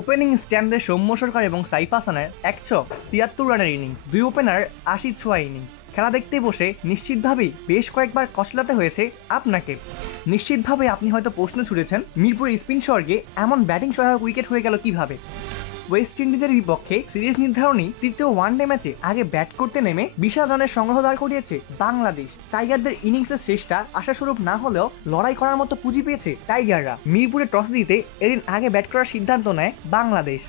Opening স্ট্যান্ডে সৌম্য সরকার এবং সাইফ হাসানের 176 রানের ইনিংস, দুই ওপেনার 80 ছোঁয়া ইনিংস। খেলা দেখতে বসে নিশ্চিতভাবেই বেশ কয়েকবার কচলাতে হয়েছে আপনাকে। নিশ্চিতভাবে আপনি হয়তো প্রশ্ন ছুড়েছেন, মিরপুর স্পিন স্বর্গে এমন ব্যাটিং সহায়ক উইকেট হয়ে গেল কিভাবে। ওয়েস্ট ইন্ডিজের বিপক্ষে সিরিজ নির্ধারণী তৃতীয় ওয়ানডে ম্যাচে আগে ব্যাট করতে নেমে বিশাল রানের সংগ্রহ দাঁড় করিয়েছে বাংলাদেশ। টাইগারদের ইনিংসের শেষটা আশাস্বরূপ না হলেও লড়াই করার মতো পুঁজি পেয়েছে টাইগাররা। মিরপুরে টস জিতে এদিন আগে ব্যাট করার সিদ্ধান্ত নেয় বাংলাদেশ।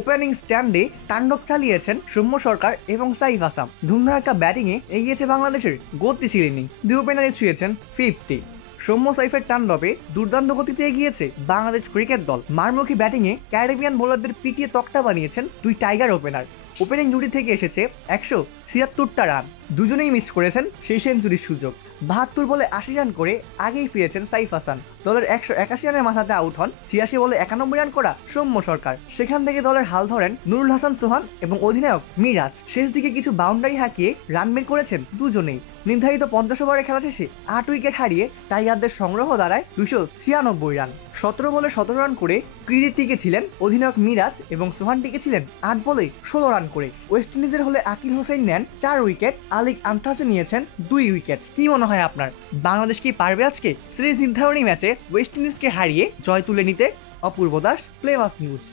ওপেনিং স্ট্যান্ডে তাণ্ডব চালিয়েছেন সৌম্য সরকার এবং সাইফ হাসান। ধুমধারাক্কা ব্যাটিংয়ে এগিয়েছে বাংলাদেশের গতিশীল ইনিংস, দুই ওপেনারে ছুঁয়েছেন 50। সৌম্য সাইফের তাণ্ডবে দুর্দান্ত গতিতে এগিয়েছে বাংলাদেশ ক্রিকেট দল। মারমুখী ব্যাটিংয়ে ক্যারিবিয়ান বোলারদের পিটিয়ে তক্তা বানিয়েছেন দুই টাইগার ওপেনার। ওপেনিং জুটি থেকে এসেছে 176টা রান, দুজনেই মিস করেছেন সেই সেঞ্চুরির সুযোগ। 72 বলে 80 রান করে আগেই ফিরেছেন সাইফ হাসান। দলের 181 রানের মাথাতে আউট হন 86 বলে 91 রান করা সৌম্য সরকার। সেখান থেকে দলের হাল ধরেন নুরুল হাসান সোহান এবং অধিনায়ক মিরাজ। শেষ দিকে কিছু বাউন্ডারি হাঁকিয়ে রান বের করেছেন দুজনেই। নির্ধারিত 50 ওভারের খেলা শেষে 8 উইকেট হারিয়ে টাইগারদের সংগ্রহ দাঁড়ায় 296 রান। 17 বলে 17 রান করে ক্রিজে টিকেছিলেন অধিনায়ক মিরাজ এবং সোহান টিকেছিলেন 8 বলে 16 রান করে। ওয়েস্ট ইন্ডিজের হলে আকিল হোসেন নেন 4 উইকেট, আলিক আন্তাসে নিয়েছেন 2 উইকেট। কি মনে হয় আপনার, বাংলাদেশ কি পারবে আজকে সিরিজ নির্ধারণী ম্যাচে ওয়েস্ট ইন্ডিজকে হারিয়ে জয় তুলে নিতে? অপূর্ব দাস, প্লেবাস নিউজ।